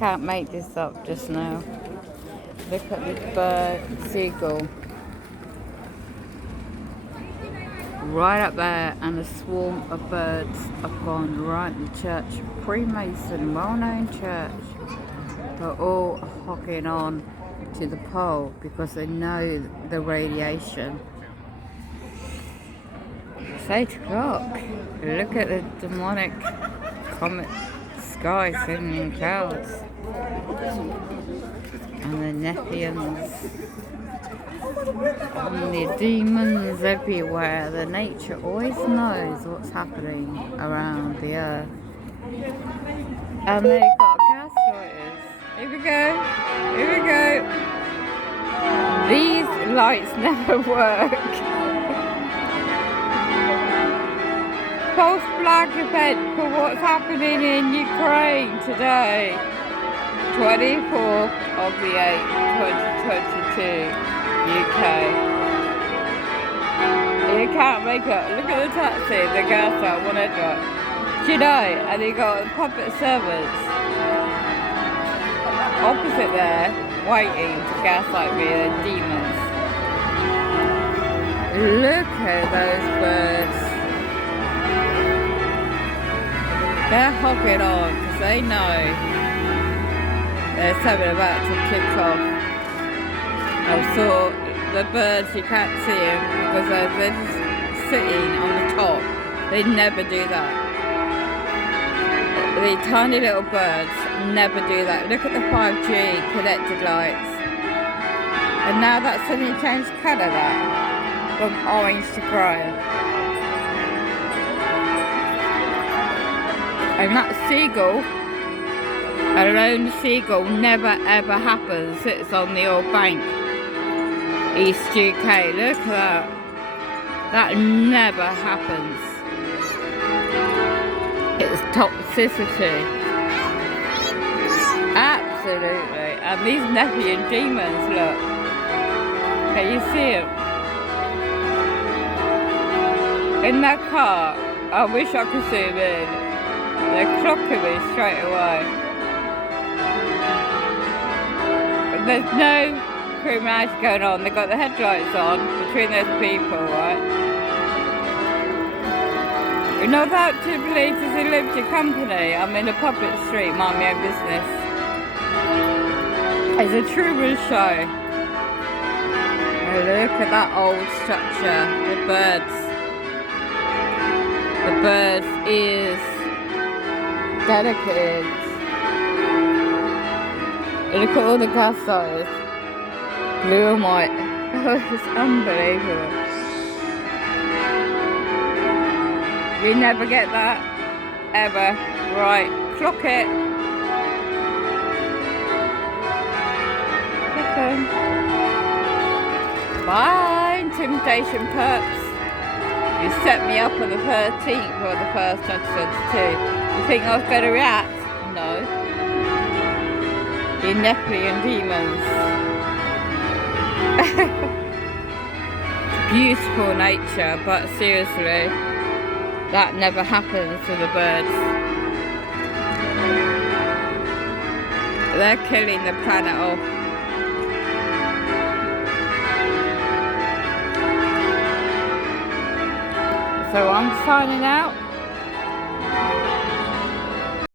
can't make this up just now. Look at this bird, seagull. Right up there, and a swarm of birds have gone right in the church. Freemason, well-known church. They're all hogging on to the pole because they know the radiation. It's 8 o'clock. Look at the demonic comet sky sending clouds. And the Nephians. And the demons everywhere. The nature always knows what's happening around the earth. And they've got gaslighters. Here we go. Here we go. These lights never work. False flag event for what's happening in Ukraine today. 24th of the 8th, 2022, UK. You can't make it. Look at the taxi, the girls that one headlight. Do you know? And you got puppet servants opposite there, waiting to gaslight me, the demons. Look at those birds. They're hogging on because they know there's something about to kick off. I saw the birds, you can't see them because they're just sitting on the top. They never do that. The tiny little birds never do that. Look at the 5G connected lights. And now that's suddenly changed colour that. From orange to grey. And that seagull, a lone seagull, never ever happens. Sits on the old bank, East UK. Look at that. That never happens. It's toxicity. Absolutely. And these Nephian demons, look. Can you see them? In that car, I wish I could zoom in. They're clocking me straight away. But there's no criminality going on. They've got the headlights on between those people, right? We're not out to believe it's a limited company. I'm in a public street, mind my own business. It's a Truman Show. Oh, look at that old structure. The birds. The birds' ears. Delicate. Look at all the gas signs. Blue and white. Oh, it's unbelievable. We never get that. Ever. Right. Clock it. Okay. Bye, intimidation perps. You set me up on the 13th or the 1st, 2022. You think I was going to react? No. You Nephian demons. Beautiful nature, but seriously, that never happens to the birds. They're killing the planet off. So I'm signing out.